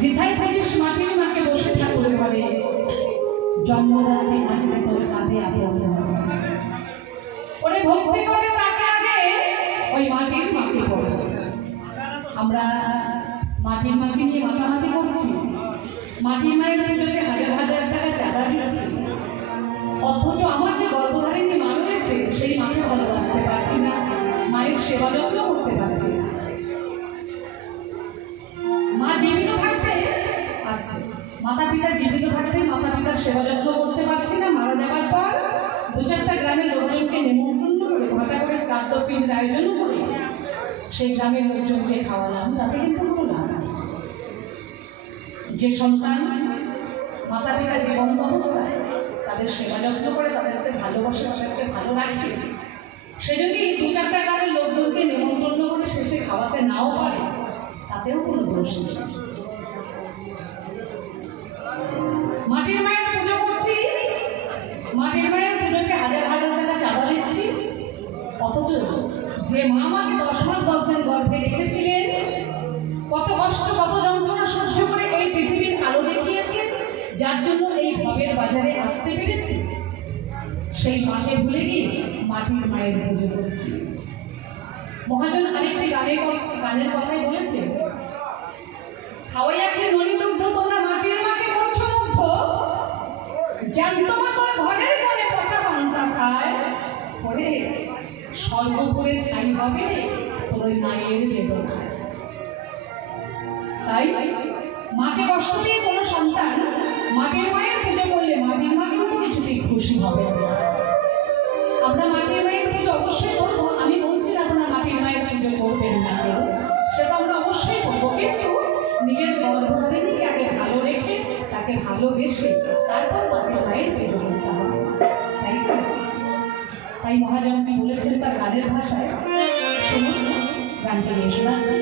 বৃদ্ধাই পঁচিশ মাটির মাকে বসে ঠাকুরের ঘরে। জন্মদাতে মাটিতে তোর কাঁধে আপন ওরে ভক্তি করে তাকে আগে ওই মাটির মাকে করে। আমরা মাটির মাকে নিয়ে মাতামাতি করছি। মাটির মায়ের পুজোতে হাজার হাজার টাকা চাঁদা দিচ্ছি। অথচ আমার যে গর্ভধারিণী মা রয়েছে, সেই মাকে ভালোবাসতে পারছি না। মায়ের সেবা যত্ন সেবা যত্ন করতে পারছি না, মারা যাবার পর দু চারটা গ্রামের লোকজনকে নিমন্ত্রণ করে ঘটা করে শ্রাদ্ধ পিণ্ডের আয়োজন করে সেই গ্রামের লোকজনকে খাওয়ালাম, তাতে কিন্তু কোনো লাভ যে সন্তান মাতা পিতা জীবন্ত অবস্থায় তাদের সেবা যত্ন করে, তাদেরকে ভালোবাসে, তাদেরকে ভালো রাখে, সে যদি দু চারটা গ্রামের লোকজনকে নিমন্ত্রণ করে শেষে খাওয়াতে নাও পারে, তাতেও কোনো দোষ নেই। যে মা আমাকে দশ মাস, দশ দিন গর্ভে রেখেছিলেন। কত কষ্ট, কত যন্ত্রণা সহ্য করে এই পৃথিবীর আলো দেখিয়েছেন যার জন্য এই ভবের বাজারে আসতে পেরেছি। সেই মাকে ভুলে গিয়ে মাটির মায়ের পুজো করছি। মহাজন আরেকটি গানের গানের কথাই বলেছে খাওয়াইয়াকে মণিমুগ্ধ তোমরা মাটির মাকে করছ মুগ্ধ? জ্যান্ত সর্বোপরে ছাই হবে তোর ওই মায়ের বেদনা। তাই মাকে কষ্ট দিয়ে কোনো সন্তান মাটির মায়ের পুজো করলে মাটির মা কিন্তু কিছুতেই খুশি হবে আমরা মাটির মায়ের পুজো অবশ্যই করব, আমি বলছি না আপনারা মাটির মায়ের পুজো করবেন না কেউ। সেটা আমরা অবশ্যই করব, কিন্তু নিজের গর্ভধারিণীকে আগে ভালো রেখে তাকে ভালোবেসে তারপর মাটির মায়ের পুজো তাই মহাজনকে বলেছেন তার গানের ভাষায়। শুনুন গানটি নিয়ে শোনাচ্ছি।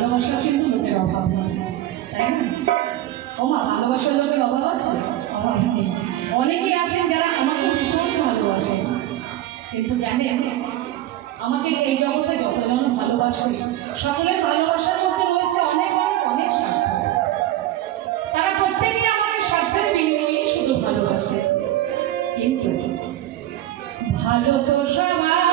ভালোবাসা কিন্তু লোকের অভাব নয়, তাই না? ওমা, ভালোবাসার লোকের অভাব আছে? অভাব নেই। অনেকেই আছেন যারা আমাকে ভীষণ ভালোবাসেন কিন্তু জানেন, আমাকে এই জগতে যতজন ভালোবাসে, সকলের ভালোবাসার মধ্যে রয়েছে অনেক অনেক অনেক স্বার্থ। তারা প্রত্যেকেই আমাকে স্বার্থের বিনিময়ে শুধু ভালোবাসে। কিন্তু ভালো তো সবাই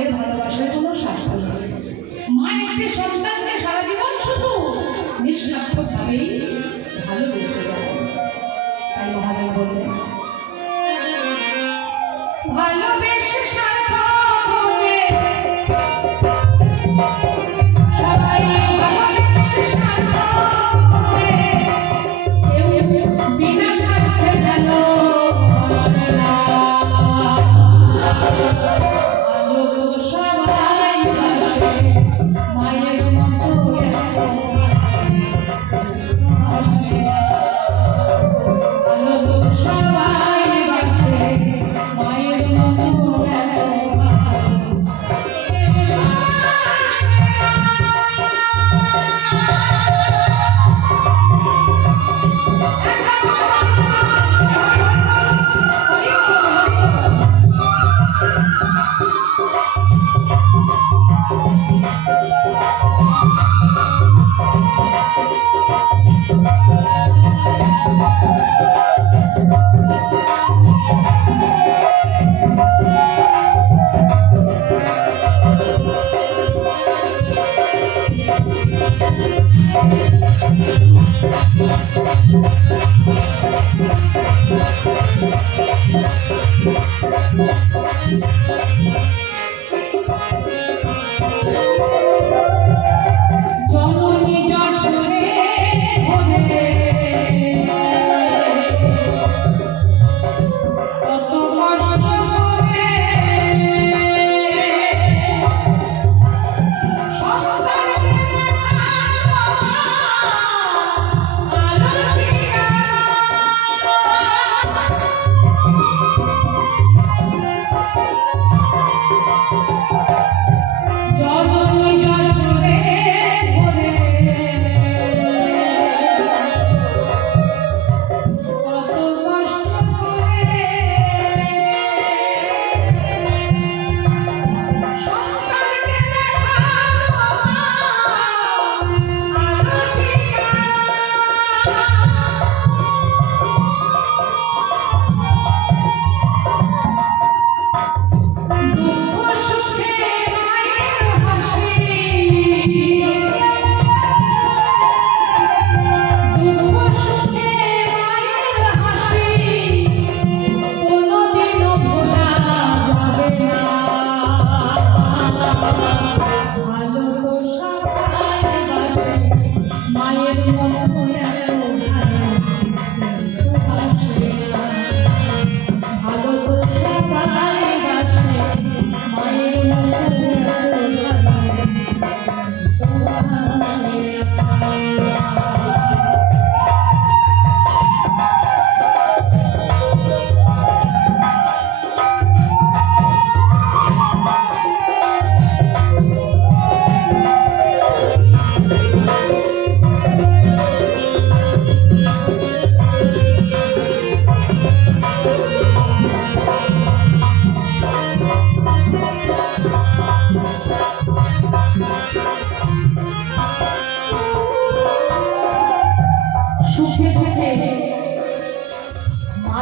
মায়ের ভালোবাসার কোনো শাসন মা একটি সন্তানকে সারা জীবন শুধু নিঃস্বার্থভাবেই ভালোবেসে যায়। তাই মহাজন বললেন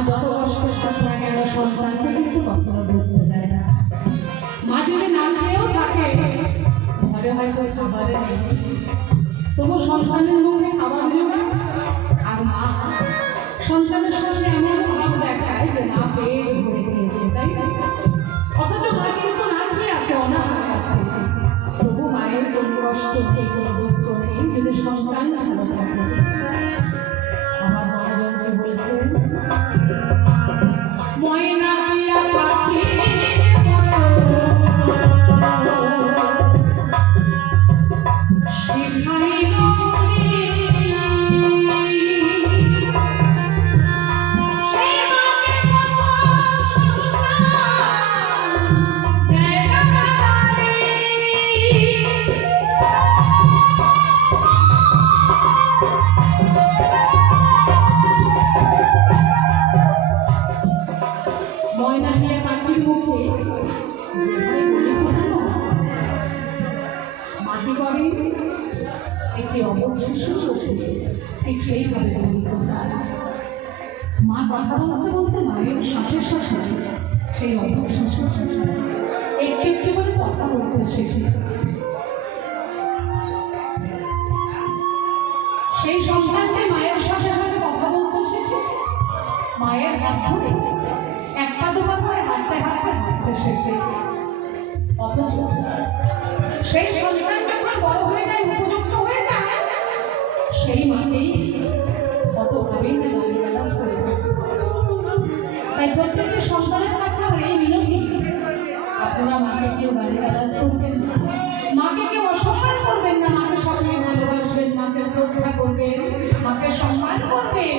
যত কষ্ট না কেন সন্তানকে কিন্তু না মা যদি না খেয়েও থাকে? ঘরে হয়তো একটু ঘরে নেই। তবু সন্তানের মুখে খাবার আর মা, সন্তানের সাথে এমন করে। একটি অবধ শিশু চোখে ঠিক সেইভাবে তৈরি মা কথা বলতে বলতে মায়ের শ্বাসের শ্বাসে সেই অবধ শিশু একটু একটু করে কথা বলতে শেষে সেই সন্তানকে মায়ের সাথে সাথে কথা বলতে শেষে মায়ের হাত ধরে একটা দুপা করে হাঁটতে হাঁটতে হাঁটতে শেষে অথচ সেই সন্তান সম্মান করবেন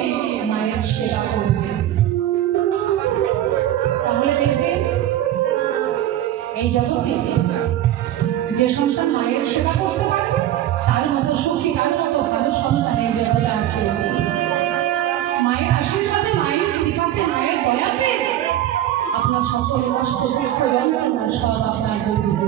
মায়ের সেবা করবেন তাহলে দেখবেন এই জগতে যে সন্তান মায়ের সেবা করতে পারবে, তার মতো সুখী, তার মতো ভালো সন্তান এই জগতে মায়ের আশীর্বাদে, মায়ের কৃপাতে, মায়ের দয়াতে আপনার সকল কষ্ট, দুঃখ, যন্ত্রণা সব আপনার দূর।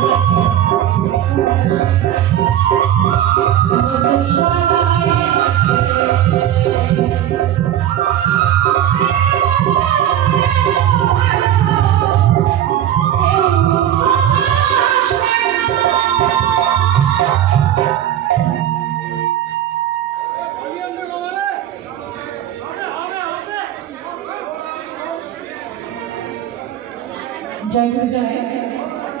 সবাই